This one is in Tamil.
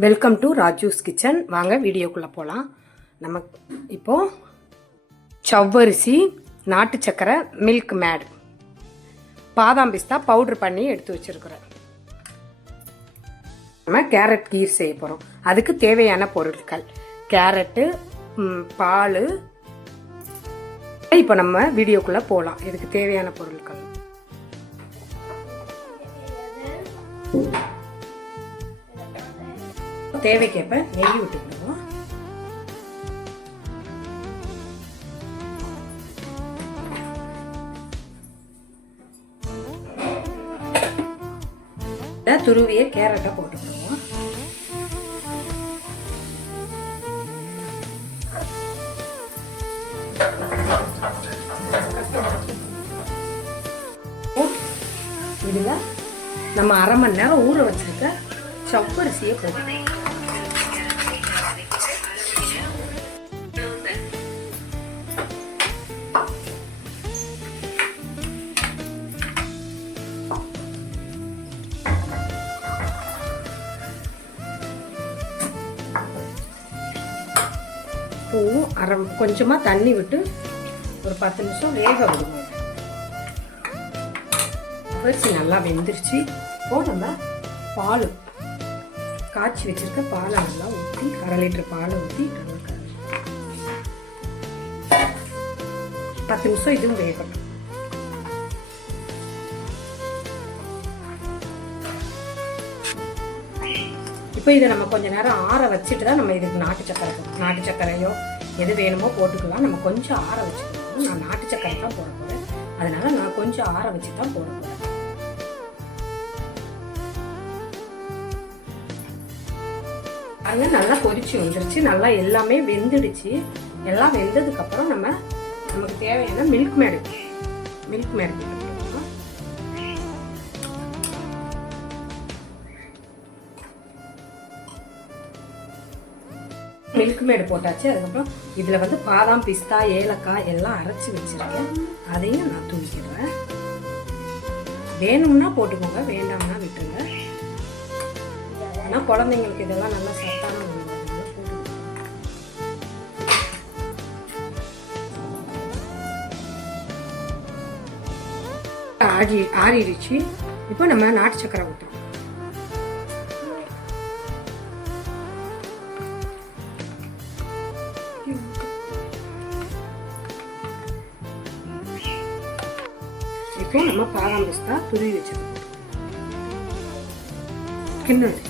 Welcome to Raju's kitchen. வாங்க வீடியோக்குள்ளே போகலாம். நம்ம இப்போது சவ்வரிசி, நாட்டு சக்கரை, மில்க் மேட், பாதாம் பிஸ்தா பவுட்ரு பண்ணி எடுத்து வச்சுருக்குறேன். நம்ம கேரட் கீர் செய்ய போகிறோம். அதுக்கு தேவையான பொருட்கள் கேரட்டு, பால். இப்போ நம்ம வீடியோக்குள்ளே போகலாம். இதுக்கு தேவையான பொருட்கள் தேவைக்கேற்ப நெய் விட்டுக்கிடுவோம். துருவிய கேரட்டை போட்டுக்கிடுவோம். இதுல நம்ம அரை மணி நேரம் ஊற வச்சிருக்க சவ்வரிசியை போட்டு கொஞ்சமாக தண்ணி விட்டு ஒரு 10 நிமிஷம் வேக விடுவோம். அரிசி நல்லா வெந்துருச்சு. இப்போ நம்ம பால் காய்ச்சி வச்சிருக்க பாலை நல்லா ஊற்றி 1/2 லிட்டர் பாலை ஊற்றி 10 நிமிஷம் இதுவும் வேகட்டும். இப்போ இதை நம்ம கொஞ்சம் நேரம் ஆற வச்சுட்டு தான் நம்ம இதுக்கு நாட்டு சக்கரையோ எது வேணுமோ போட்டுக்கலாம். நம்ம கொஞ்சம் ஆற வச்சுக்கணும். நான் நாட்டு சக்கரை தான் போட போகிறேன், அதனால நான் கொஞ்சம் ஆற வச்சு தான் போட போகிறேன். அது நல்லா கொதிச்சு வந்துருச்சு. நல்லா எல்லாமே வெந்துடுச்சு. எல்லாம் வெந்ததுக்கப்புறம் நமக்கு தேவையான மில்க் மேட் போட்டுக்கலாம். மில்க் மேடு போட்டாச்சு. அதுக்கப்புறம் இதில் பாதாம், பிஸ்தா, ஏலக்காய் எல்லாம் அரைச்சி வச்சுருக்கேன். அதையும் நான் தூக்கிடுறேன். வேணும்னா போட்டுக்கோங்க, வேண்டாம்னா விட்டுருங்க. ஆனால் குழந்தைங்களுக்கு இதெல்லாம் நல்லா சத்தான ஆறிடுச்சு. இப்போ நம்ம நாட்டு சக்கரை ஊற்றுறோம். இப்போ நம்ம பாதாம் பிஸ்தா துருவி வச்சிருக்கோம். கிண்ணம்